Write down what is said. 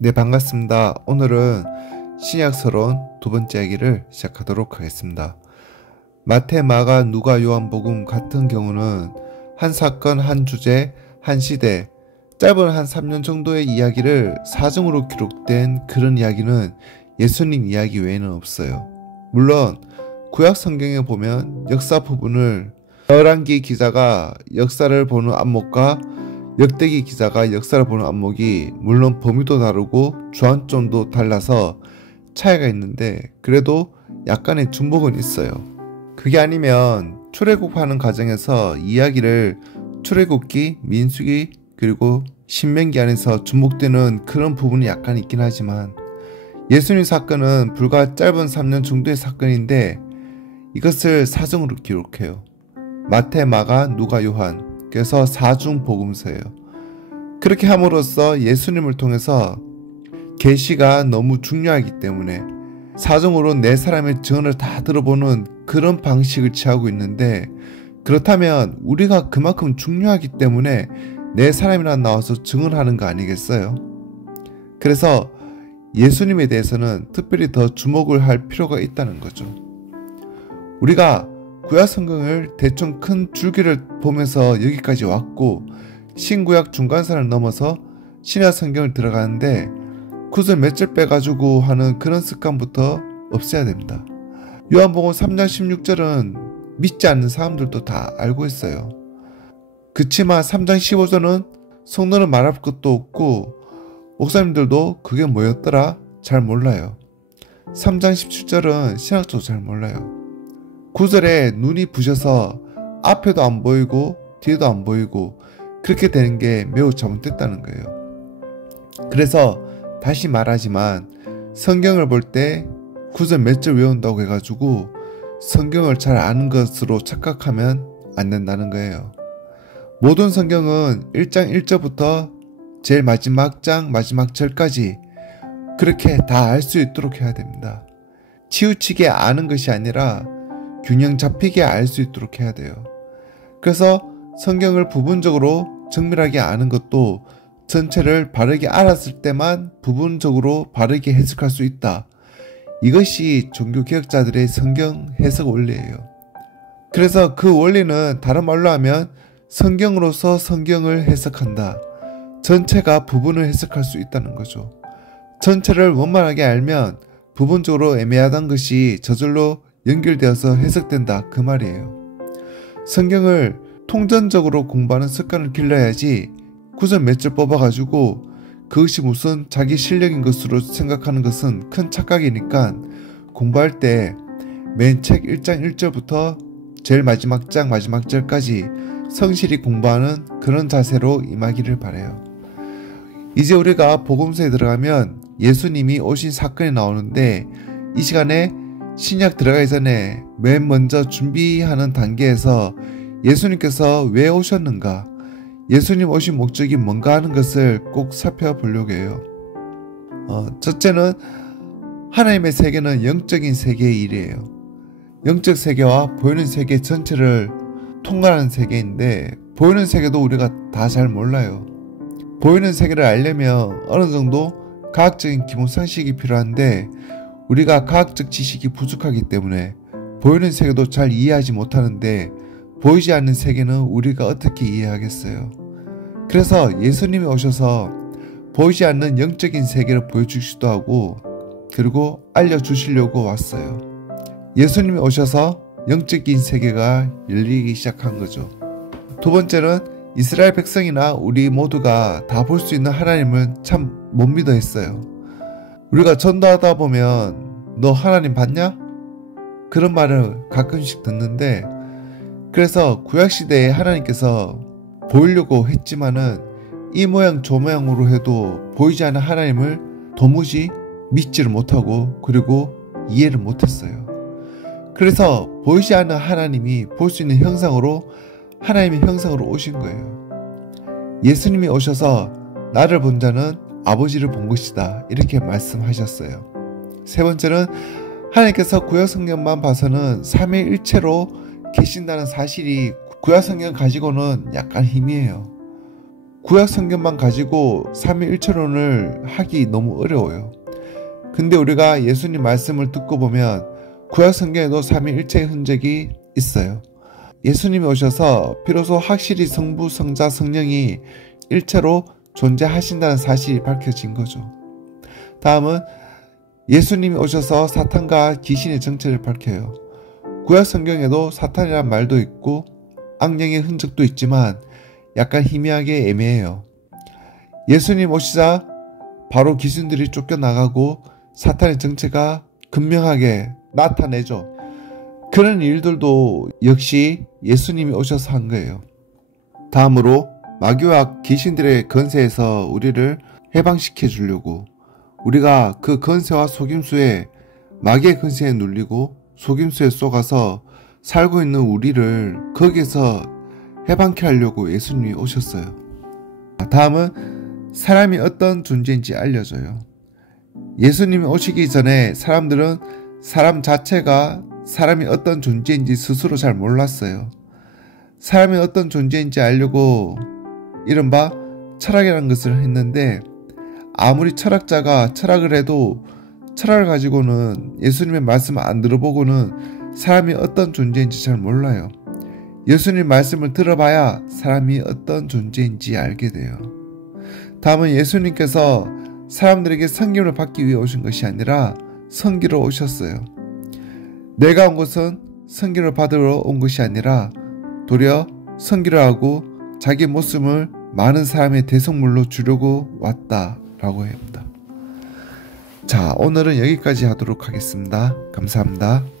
네, 반갑습니다. 오늘은 신약서론 두 번째 이야기를 시작하도록 하겠습니다. 마태, 마가, 누가, 요한복음 같은 경우는 한 사건, 한 주제, 한 시대, 짧은 한 3년 정도의 이야기를 사정으로 기록된 그런 이야기는 예수님 이야기 외에는 없어요. 물론 구약 성경에 보면 역사 부분을 열왕기 기자가 역사를 보는 안목과 역대기 기자가 역사를 보는 안목이 물론 범위도 다르고 주안점도 달라서 차이가 있는데 그래도 약간의 중복은 있어요. 그게 아니면 출애굽하는 과정에서 이야기를 출애굽기, 민수기 그리고 신명기 안에서 중복되는 그런 부분이 약간 있긴 하지만 예수님 사건은 불과 짧은 3년 정도의 사건인데 이것을 사정으로 기록해요. 마태, 마가, 누가, 요한 그래서 사중 복음서예요. 그렇게 함으로써 예수님을 통해서 계시가 너무 중요하기 때문에 사정으로 네 사람의 증언을 다 들어보는 그런 방식을 취하고 있는데 그렇다면 우리가 그만큼 중요하기 때문에 네 사람이나 나와서 증언하는 거 아니겠어요? 그래서 예수님에 대해서는 특별히 더 주목을 할 필요가 있다는 거죠. 우리가 구약 성경을 대충 큰 줄기를 보면서 여기까지 왔고 신구약 중간선을 넘어서 신약 성경을 들어가는데 구절 몇 절 빼가지고 하는 그런 습관부터 없애야 됩니다. 요한복음 3장 16절은 믿지 않는 사람들도 다 알고 있어요. 그치만 3장 15절은 성도는 말할 것도 없고 목사님들도 그게 뭐였더라 잘 몰라요. 3장 17절은 신학도 잘 몰라요. 9절에 눈이 부셔서 앞에도 안 보이고 뒤에도 안 보이고 그렇게 되는 게 매우 잘못됐다는 거예요. 그래서 다시 말하지만 성경을 볼 때 9절 몇 절 외운다고 해가지고 성경을 잘 아는 것으로 착각하면 안 된다는 거예요. 모든 성경은 1장 1절부터 제일 마지막 장 마지막 절까지 그렇게 다 알 수 있도록 해야 됩니다. 치우치게 아는 것이 아니라 균형 잡히게 알 수 있도록 해야 돼요. 그래서 성경을 부분적으로 정밀하게 아는 것도 전체를 바르게 알았을 때만 부분적으로 바르게 해석할 수 있다. 이것이 종교개혁자들의 성경 해석 원리예요. 그래서 그 원리는 다른 말로 하면 성경으로서 성경을 해석한다. 전체가 부분을 해석할 수 있다는 거죠. 전체를 원만하게 알면 부분적으로 애매하던 것이 저절로 연결되어서 해석된다 그 말이에요. 성경을 통전적으로 공부하는 습관을 길러야지 구절 몇 절 뽑아가지고 그것이 무슨 자기 실력인 것으로 생각하는 것은 큰 착각이니까 공부할 때 맨 책 1장 1절부터 제일 마지막 장 마지막 절까지 성실히 공부하는 그런 자세로 임하기를 바라요. 이제 우리가 복음서에 들어가면 예수님이 오신 사건이 나오는데 이 시간에 신약 들어가기 전에 맨 먼저 준비하는 단계에서 예수님께서 왜 오셨는가, 예수님 오신 목적이 뭔가 하는 것을 꼭 살펴보려고 해요. 첫째는 하나님의 세계는 영적인 세계의 일이에요. 영적 세계와 보이는 세계 전체를 통과하는 세계인데 보이는 세계도 우리가 다 잘 몰라요. 보이는 세계를 알려면 어느 정도 과학적인 기본 상식이 필요한데 우리가 과학적 지식이 부족하기 때문에 보이는 세계도 잘 이해하지 못하는데 보이지 않는 세계는 우리가 어떻게 이해하겠어요. 그래서 예수님이 오셔서 보이지 않는 영적인 세계를 보여주시기도 하고 그리고 알려주시려고 왔어요. 예수님이 오셔서 영적인 세계가 열리기 시작한 거죠. 두 번째는 이스라엘 백성이나 우리 모두가 다 볼 수 있는 하나님을 참 못 믿어 했어요. 우리가 전도하다 보면 너 하나님 봤냐? 그런 말을 가끔씩 듣는데 그래서 구약시대에 하나님께서 보이려고 했지만은 이 모양 저 모양으로 해도 보이지 않는 하나님을 도무지 믿지를 못하고 그리고 이해를 못했어요. 그래서 보이지 않는 하나님이 볼 수 있는 형상으로 하나님의 형상으로 오신 거예요. 예수님이 오셔서 나를 본 자는 아버지를 본 것이다 이렇게 말씀하셨어요. 세 번째는 하나님께서 구약성경만 봐서는 삼위일체로 계신다는 사실이 구약성경 가지고는 약간 희미해요. 구약 성경만 가지고 삼위일체론을 하기 너무 어려워요. 근데 우리가 예수님 말씀을 듣고 보면 구약 성경에도 삼위일체의 흔적이 있어요. 예수님이 오셔서 비로소 확실히 성부, 성자, 성령이 일체로 존재하신다는 사실이 밝혀진 거죠. 다음은 예수님이 오셔서 사탄과 귀신의 정체를 밝혀요. 구약 성경에도 사탄이란 말도 있고 악령의 흔적도 있지만 약간 희미하게 애매해요. 예수님 오시자 바로 귀신들이 쫓겨나가고 사탄의 정체가 극명하게 나타내죠. 그런 일들도 역시 예수님이 오셔서 한 거예요. 다음으로 마귀와 귀신들의 건세에서 우리를 해방시켜 주려고 우리가 그 건세와 속임수에 마귀의 건세에 눌리고 속임수에 쏘가서 살고 있는 우리를 거기에서 해방케 하려고 예수님이 오셨어요. 다음은 사람이 어떤 존재인지 알려줘요. 예수님이 오시기 전에 사람들은 사람 자체가 사람이 어떤 존재인지 스스로 잘 몰랐어요. 사람이 어떤 존재인지 알려고 이른바 철학이라는 것을 했는데 아무리 철학자가 철학을 해도 철학을 가지고는 예수님의 말씀을 안 들어보고는 사람이 어떤 존재인지 잘 몰라요. 예수님 말씀을 들어봐야 사람이 어떤 존재인지 알게 돼요. 다음은 예수님께서 사람들에게 선김을 받기 위해 오신 것이 아니라 선기로 오셨어요. 내가 온 것은 선기를 받으러 온 것이 아니라 도리어 선기를 하고 자기 목숨을 많은 사람의 대성물로 주려고 왔다라고 합니다. 자, 오늘은 여기까지 하도록 하겠습니다. 감사합니다.